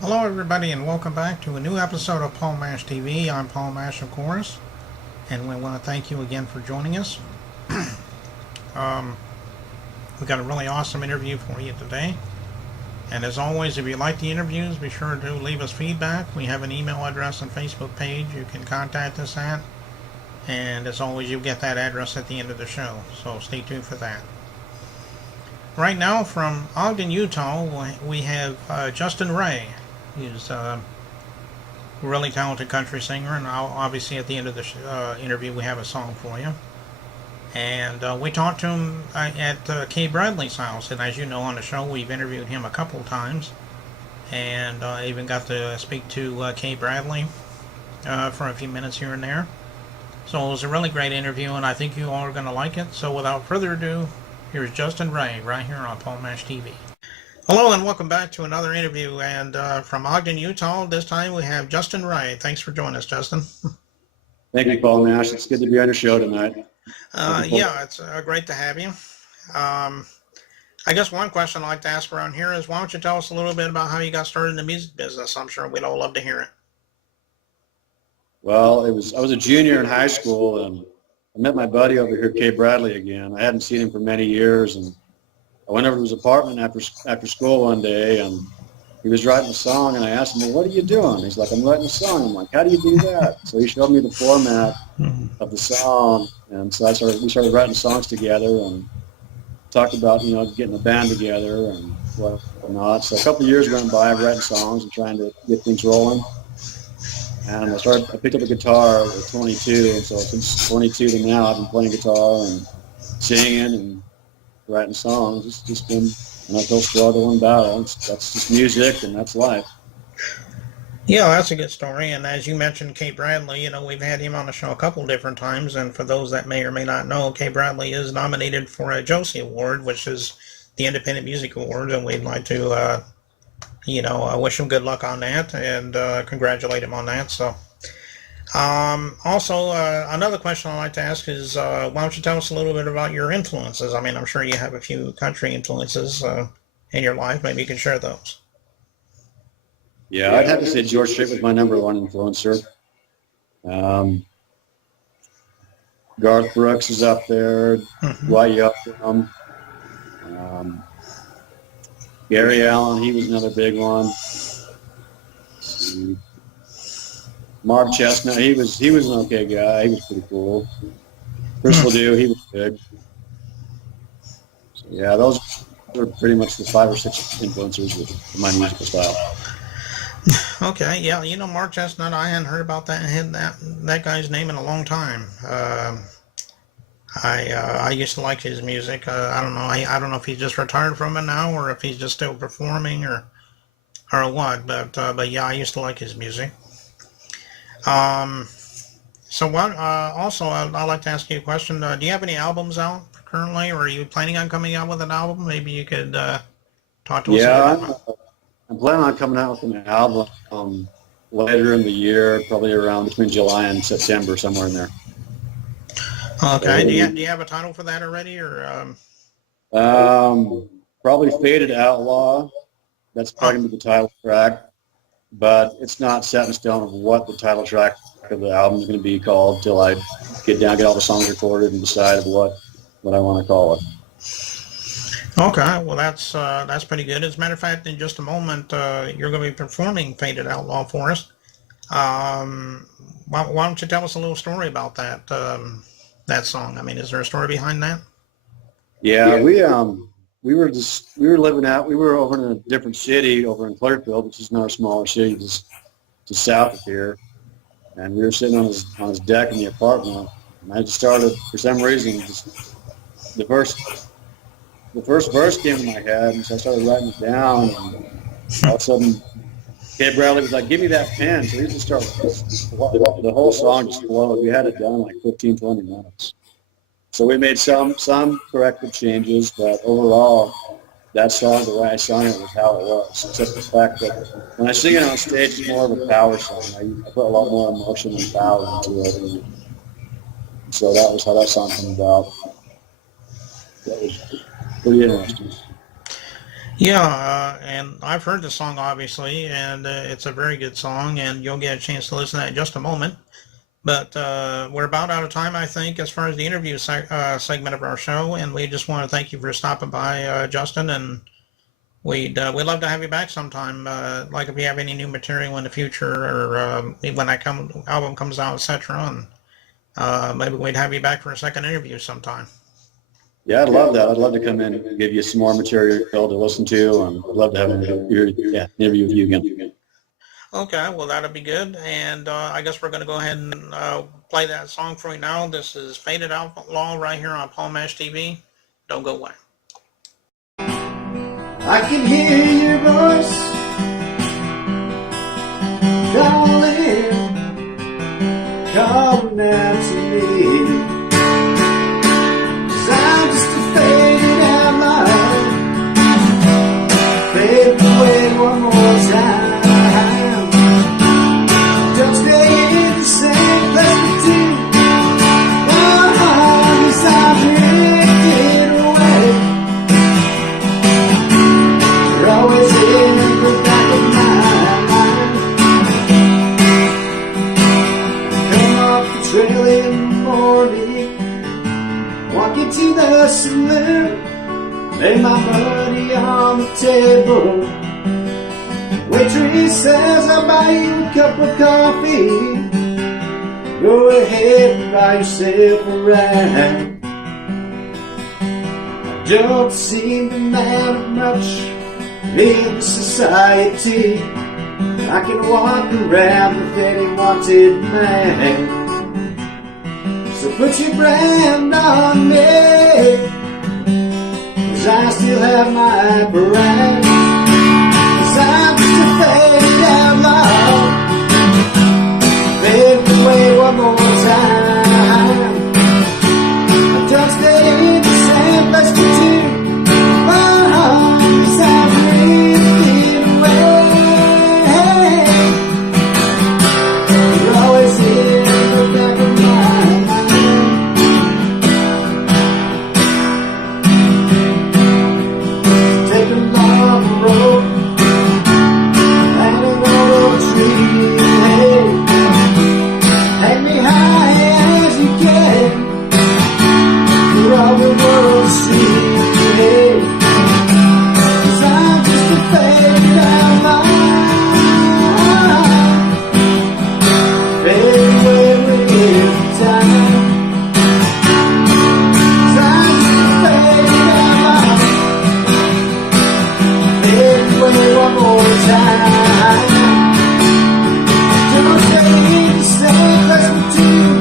Hello, everybody, and welcome back to a new episode of Paul Mash TV. I'm Paul Mash, of course, and we want to thank you again for joining us. Um, we got a really awesome interview for you today. And as always, if you like the interviews, be sure to leave us feedback. We have an email address and Facebook page you can contact us at. And as always, you'll get that address at the end of the show, so stay tuned for that. Right now, from Ogden, Utah, we have Justin Ray. He's a really talented country singer, and obviously at the end of the interview we have a song for you. And we talked to him at Kay Bradley's house, and as you know on the show we've interviewed him a couple times, and even got to speak to Kay Bradley for a few minutes here and there. So it was a really great interview, and I think you all are going to like it. So without further ado, here's Justin Ray right here on Paul Mash TV. Hello and welcome back to another interview, and from Ogden, Utah, this time we have Justin Ray. Thanks for joining us, Justin. Thank you, Paul Nash. It's good to be on your show tonight. Yeah, it's great to have you. I guess one question I'd like to ask around here is, why don't you tell us a little bit about how you got started in the music business? I'm sure we'd all love to hear it. Well, I was a junior in high school, and I met my buddy over here, Kay Bradley, again. I hadn't seen him for many years, and I went over to his apartment after school one day, and he was writing a song, and I asked him, well, what are you doing? He's like, I'm writing a song. I'm like, how do you do that? So he showed me the format of the song, and so we started writing songs together and talked about, getting a band together and whatnot. So a couple of years went by of writing songs and trying to get things rolling. And I picked up a guitar at 22, and so since 22 to now, I've been playing guitar and singing and writing songs. It's just been an uphill struggle and battle. That's just music, and that's life. Yeah, that's a good story. And as you mentioned, Kay Bradley, we've had him on the show a couple different times. And for those that may or may not know, Kay Bradley is nominated for a Josie Award, which is the Independent Music Award. And we'd like to, wish him good luck on that and congratulate him on that. So, also, another question I'd like to ask is, why don't you tell us a little bit about your influences? I mean, I'm sure you have a few country influences in your life. Maybe you can share those. Yeah, I'd have to say George Strait was my number one influencer. Garth Brooks is up there. Dwight Yoakam. Gary Allen, he was another big one. Mark Chestnut, he was an okay guy. He was pretty cool. Chris Ledoux, he was big. So yeah, those are pretty much the 5 or 6 influencers of my musical style. Okay, yeah, Mark Chestnut, I hadn't heard about that guy's name in a long time. I used to like his music. I don't know. I don't know if he's just retired from it now, or if he's just still performing, or what. But yeah, I used to like his music. So what? Also, I'd like to ask you a question. Do you have any albums out currently, or are you planning on coming out with an album? Maybe you could talk to us a little bit about. I'm planning on coming out with an album later in the year, probably around between July and September, somewhere in there. Okay. Do you have a title for that already, or? Probably Faded Outlaw. That's probably going to be the title track, but it's not set in stone of what the title track of the album is going to be called till I get all the songs recorded and decide what I want to call it. Okay, well that's pretty good. As a matter of fact, in just a moment, you're going to be performing "Faded Outlaw" for us. Why don't you tell us a little story about that song? I mean, is there a story behind that? Yeah, we were over in a different city over in Clearfield, which is another smaller city just south of here, and we were sitting on his deck in the apartment, and I just started, for some reason, the first verse came in my head, and so I started writing it down, and all of a sudden, Kay Bradley was like, give me that pen. So he just started, the whole song just flowed. We had it done in like 15, 20 minutes. So we made some corrective changes, but overall, that song, the way I sung it was how it was, except the fact that when I sing it on stage, it's more of a power song. I put a lot more emotion and power into it. And so that was how that song came about. That was pretty interesting. Yeah, and I've heard the song obviously, and it's a very good song, and you'll get a chance to listen to that in just a moment. But we're about out of time, I think, as far as the interview segment of our show, and we just want to thank you for stopping by, Justin, and we'd love to have you back sometime. Like if you have any new material in the future, or when that album comes out, etc. And maybe we'd have you back for a second interview sometime. Yeah, I'd love that. I'd love to come in and give you some more material to listen to, and I'd love to have an interview with you again. Okay, well that'll be good, and I guess we're going to go ahead and play that song for you now. This is Faded Outlaw right here on Paul Mash TV. Don't go away. I can hear your voice calling out to me. 'Cause I'm just a faded outlaw, fading away one more time. Don't stay in the same place with you. Cause I'm drifting away. You're always in the back of my mind. Come off the trail in the morning, walking to the saloon, lay my money on the table. Waitress says I'll buy you a cup of coffee. Go ahead and buy yourself a ride. I don't seem to matter much in society. I can walk around with any wanted man. So put your brand on me, 'cause I still have my pride. 'Cause I'm just a faded outlaw, fading away one more time. I don't stay in the same place with you. Cause I'm drifting away. You're always in the back of my mind. Take a long road, landing on a tree. Hey, hang me high as you can, for all the world to see. Hey, 'cause I'm just a faded outlaw, fading away with time. 'Cause I'm just a faded outlaw, fading away one more time. Don't stay in the same place with you.